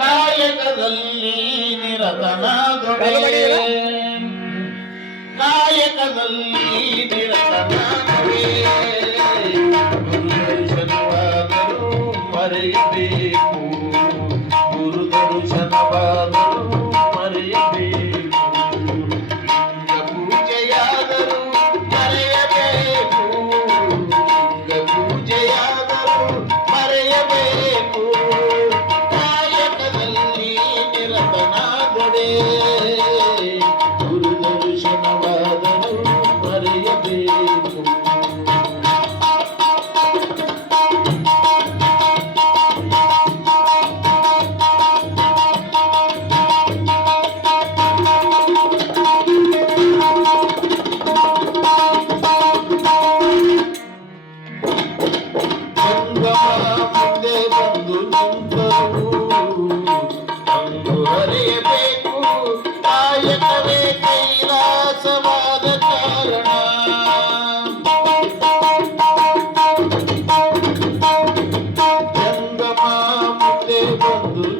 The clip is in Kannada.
ಕಾಯಕದಲ್ಲಿ ನಿರತನಾದೊಡೆ ಕಾಯಕದಲ್ಲಿ ನಿರತನಾದೊಡೆ ಸಂವಾದರೂ ಮರೆಯಬೇಕು. ಮುಂದೆ ಬಂದು ನಿಂತರು ಹರಿಯಬೇಕು ಕಾಯಕವೇ ಕೈಲಾಸವಾದ ಕಾರಣ. ಚಂದಮ ಮುಂದೆ ಬಂದು